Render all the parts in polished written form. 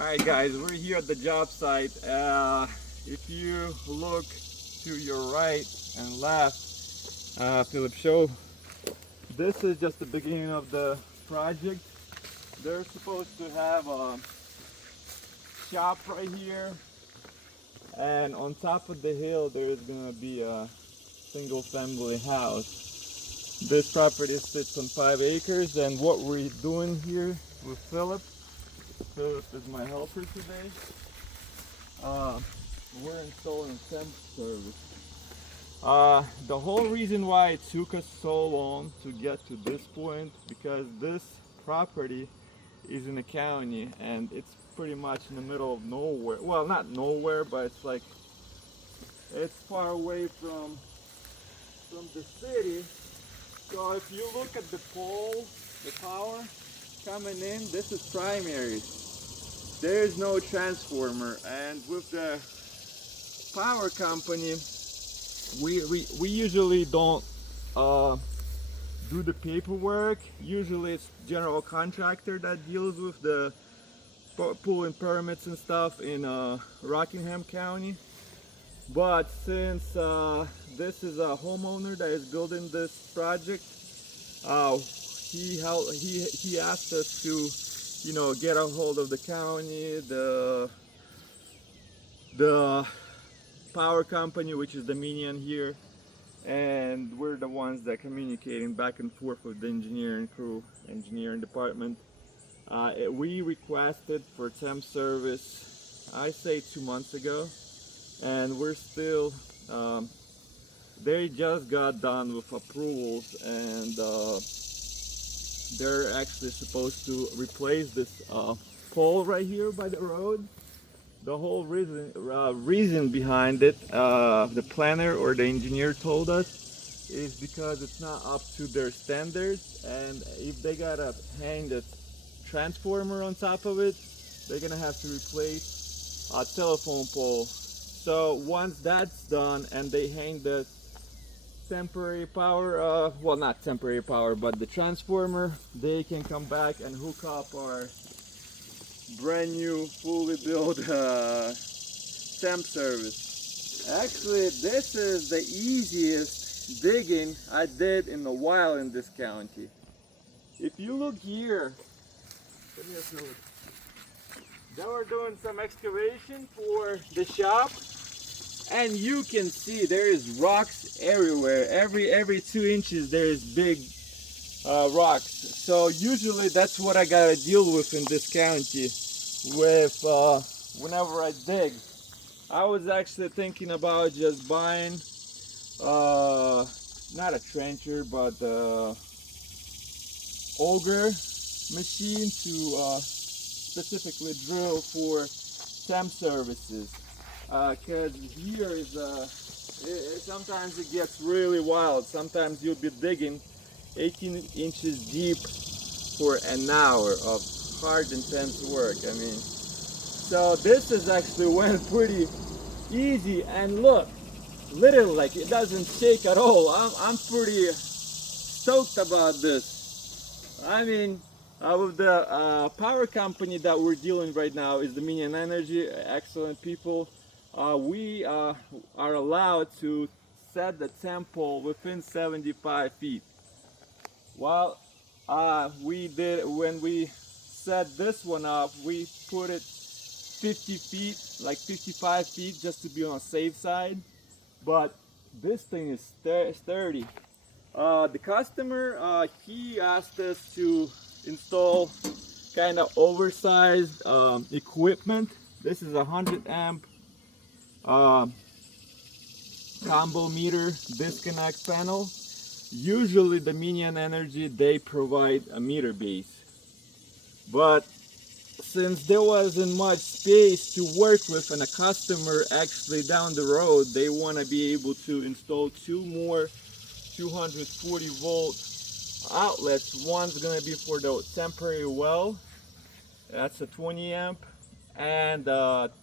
Alright guys, we're here at the job site. If you look to your right and left, Philip, show. This is just the beginning of the project. They're supposed to have a shop right here, and on top of the hill there's gonna be a single family house. This property sits on 5 acres, and what we're doing here with Philip is my helper today. We're installing a temp service. The whole reason why it took us so long to get to this point, because this property is in the county and it's pretty much in the middle of nowhere. Well, not nowhere, but it's like it's far away from the city. So if you look at the pole, the power coming in, this is primary. There is no transformer, and with the power company, we usually don't do the paperwork. Usually it's general contractor that deals with the pulling permits and stuff in Rockingham County. But since this is a homeowner that is building this project, he asked us to, get a hold of the county, the power company, which is Dominion here, and we're the ones that communicating back and forth with the engineering crew, engineering department. We requested for temp service, I say 2 months ago, and we're still, they just got done with approvals, and they're actually supposed to replace this pole right here by the road. The whole reason behind it, the planner or the engineer told us, is because it's not up to their standards, and if they gotta hang the transformer on top of it, they're gonna have to replace a telephone pole. So once that's done and they hang the temporary power, well, not temporary power, but the transformer, they can come back and hook up our brand new fully built temp service. Actually, this is the easiest digging I did in a while in this county. If you look here, they were doing some excavation for the shop, and you can see there is rocks everywhere. Every 2 inches there is big rocks. So usually that's what I gotta deal with in this county with whenever I dig. I was actually thinking about just buying not a trencher, but auger machine to specifically drill for temp services, because here is sometimes it gets really wild. Sometimes you'll be digging 18 inches deep for an hour of hard, intense work. I mean, so this is actually went pretty easy, and look, literally, like, it doesn't shake at all. I'm pretty stoked about this. I mean, with the power company that we're dealing right now is Dominion Energy, excellent people. We are allowed to set the temp pole within 75 feet. Well, we did, when we set this one up, we put it 50 feet, like 55 feet, just to be on a safe side. But this thing is sturdy. The customer, he asked us to install kind of oversized equipment. This is a 100 amp combo meter disconnect panel. Usually Dominion Energy, they provide a meter base, but since there wasn't much space to work with, and a customer actually down the road, they want to be able to install 2 more 240 volt outlets. One's going to be for the temporary well, that's a 20 amp, and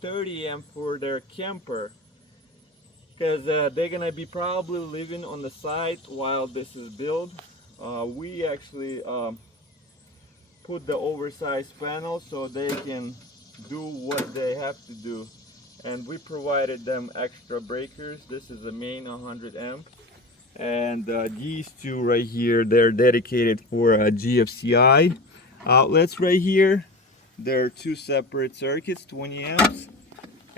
30 amp for their camper, because they're gonna be probably living on the site while this is built. We actually put the oversized panel so they can do what they have to do. And we provided them extra breakers. This is the main 100 amp. And these two right here, they're dedicated for GFCI outlets right here. They're two separate circuits, 20 amps.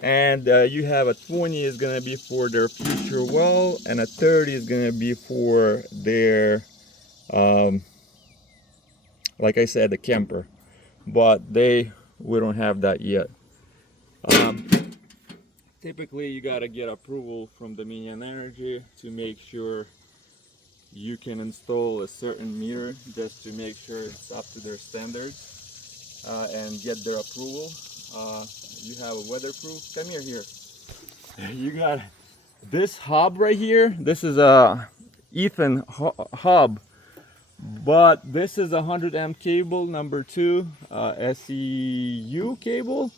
And you have a 20 is gonna be for their future well, and a 30 is gonna be for their, like I said, the camper. But we don't have that yet. Typically, you gotta get approval from Dominion Energy to make sure you can install a certain meter, just to make sure it's up to their standards and get their approval. You have a weatherproof. Come here. You got this hub right here. This is a Ethan hub, but this is a 100 amp cable, number 2 SEU cable.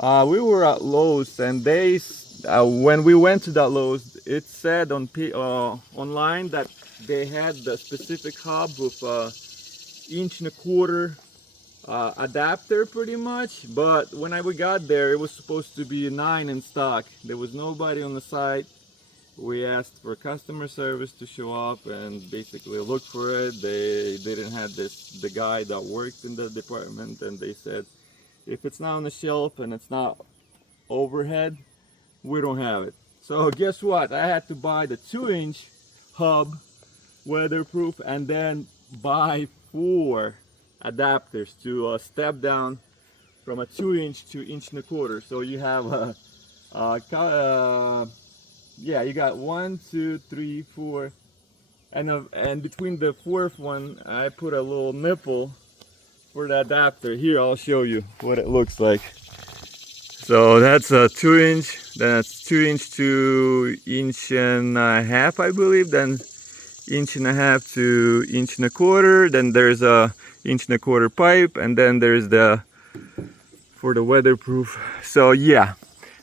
We were at Lowe's, and they when we went to that Lowe's, it said on online that they had the specific hub with 1.25 inch adapter pretty much, but when we got there, it was supposed to be 9 in stock. There was nobody on the site. We asked for customer service to show up and basically look for it. They didn't have the guy that worked in the department, and they said if it's not on the shelf and it's not overhead, we don't have it. So guess what? I had to buy the 2-inch hub, weatherproof, and then buy 4 adapters to step down from a 2-inch to 1.25 inch. So you have yeah, you got 1, 2, 3, 4, and between the 4th one, I put a little nipple for the adapter. Here, I'll show you what it looks like. So that's a 2-inch, then it's 2-inch to 1.5 inch, I believe, then 1.5 inch to 1.25 inch, then there's a 1.25 inch pipe, and then there's the for the weatherproof. So yeah,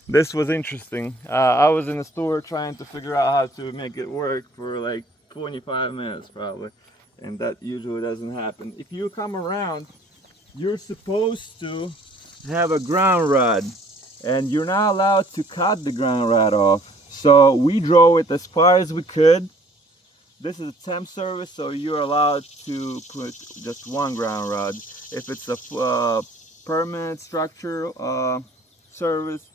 this was interesting. I was in the store trying to figure out how to make it work for like 25 minutes probably, and that usually doesn't happen. If you come around, you're supposed to have a ground rod, and you're not allowed to cut the ground rod off. So we drove it as far as we could. This is a temp service, so you're allowed to put just one ground rod. If it's a permanent structure service,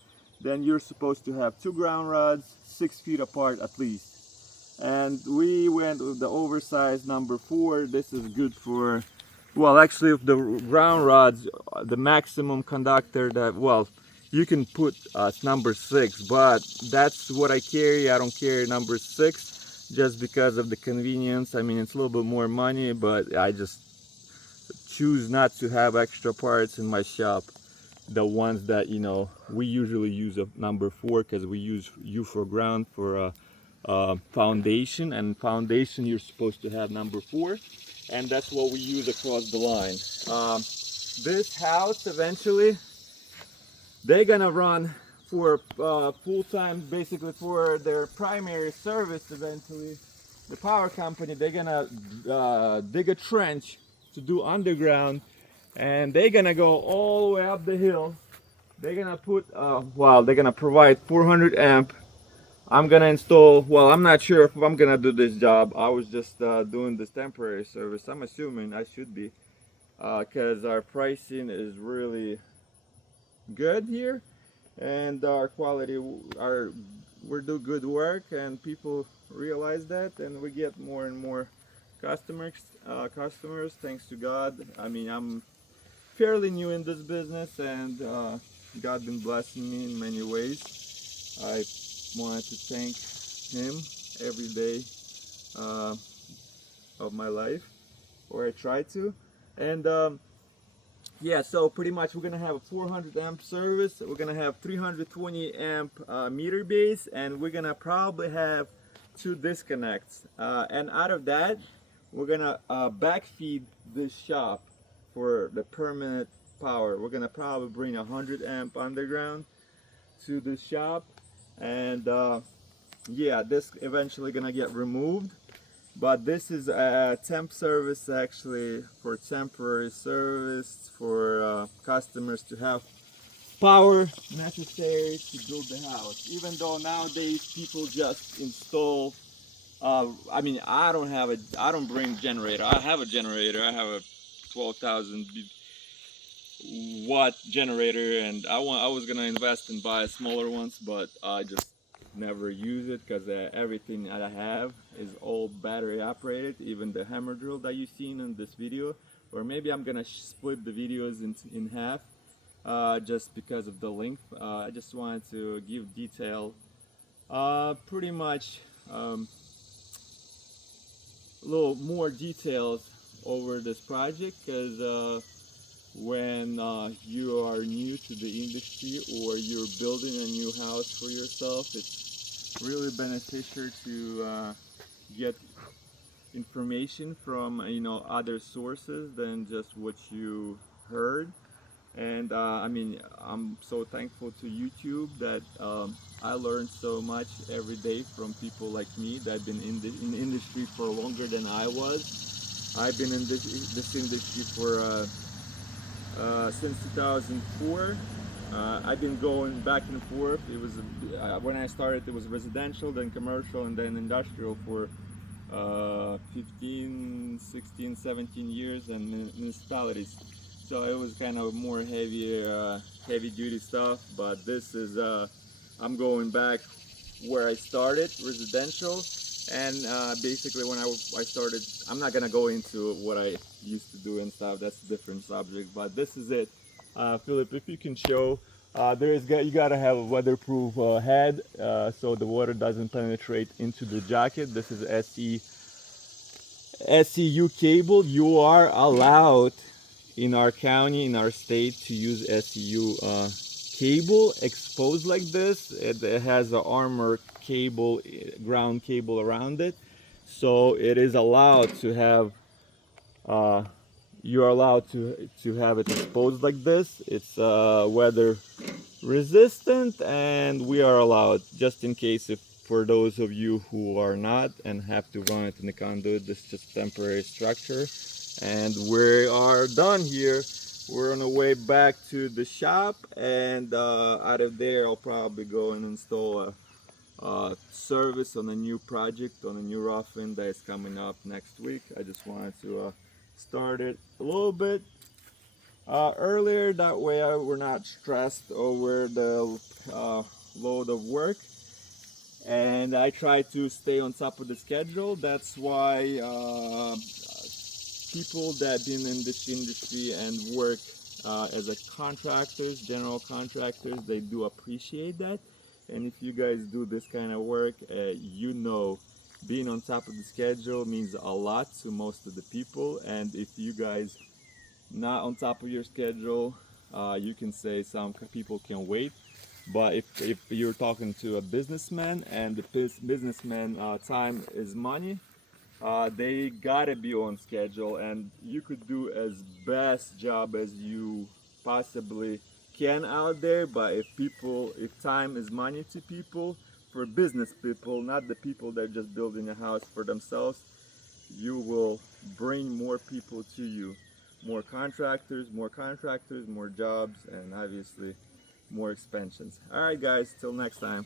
then you're supposed to have 2 ground rods, 6 feet apart at least. And we went with the oversized number 4. This is good for, well, actually, if the ground rods, the maximum conductor that, well, you can put number 6, but that's what I carry. I don't carry number 6 just because of the convenience. I mean, it's a little bit more money, but I just choose not to have extra parts in my shop. The ones that, you know, we usually use a number 4 because we use U4 ground for foundation, and foundation you're supposed to have number 4, and that's what we use across the line. This house eventually they're gonna run for full-time, basically for their primary service. Eventually the power company, they're gonna dig a trench to do underground, and they're gonna go all the way up the hill. They're gonna put well, they're gonna provide 400 amp. I'm gonna install, well, I'm not sure if I'm gonna do this job. I was just doing this temporary service. I'm assuming I should be, because our pricing is really good here, and our quality, we do good work, and people realize that, and we get more and more customers thanks to God. I mean, I'm fairly new in this business, and God been blessing me in many ways. I wanted to thank him every day of my life, or I try to. And yeah, so pretty much we're gonna have a 400 amp service. We're gonna have 320 amp meter base, and we're gonna probably have 2 disconnects. And out of that, we're gonna backfeed this shop for the permanent power. We're gonna probably bring 100 amp underground to the shop, and yeah, this eventually gonna get removed. But this is a temp service, actually, for temporary service for customers to have power necessary to build the house. Even though nowadays people just install. I mean, I don't bring generator. I have a generator. I have a 12,000 watt generator, and I was gonna invest and buy smaller ones, but I just never use it because everything that I have is all battery operated, even the hammer drill that you've seen in this video. Or maybe I'm gonna split the videos in half, just because of the length. I just wanted to give detail, pretty much, a little more details over this project, because when you are new to the industry or you're building a new house for yourself, it's really beneficial to get information from other sources than just what you heard. And I mean, I'm so thankful to YouTube that I learned so much every day from people like me that have been in the industry for longer than I was. I've been in this industry for since 2004. I've been going back and forth. It was when I started, it was residential, then commercial, and then industrial for 15, 16, 17 years, and municipalities. So it was kind of more heavy duty stuff. But this is I'm going back where I started, residential. And basically when I started, I'm not gonna go into what I used to do and stuff, that's a different subject, but this is it. Philip, if you can show, you gotta have a weatherproof head, so the water doesn't penetrate into the jacket. This is SEU cable. You are allowed in our county, in our state, to use SEU cable exposed like this. It has an armor cable, ground cable around it, so it is allowed to have. You are allowed to have it exposed like this. It's weather resistant, and we are allowed, just in case, if for those of you who are not and have to run it in the conduit, this is just temporary structure. And we are done here. We're on the way back to the shop, and out of there I'll probably go and install a service on a new project, on a new rough-in that is coming up next week. I just wanted to start it a little bit earlier, that way we're not stressed over the load of work, and I try to stay on top of the schedule. That's why people that been in this industry and work as a contractors, general contractors, they do appreciate that. And if you guys do this kind of work, being on top of the schedule means a lot to most of the people. And if you guys not on top of your schedule, you can say some people can wait. But if you're talking to a businessman, and the businessman time is money, they gotta be on schedule, and you could do as best job as you possibly can out there. But if time is money to people, for business people, not the people that are just building a house for themselves, you will bring more people to you, more contractors, more jobs, and obviously more expansions. All right guys, till next time.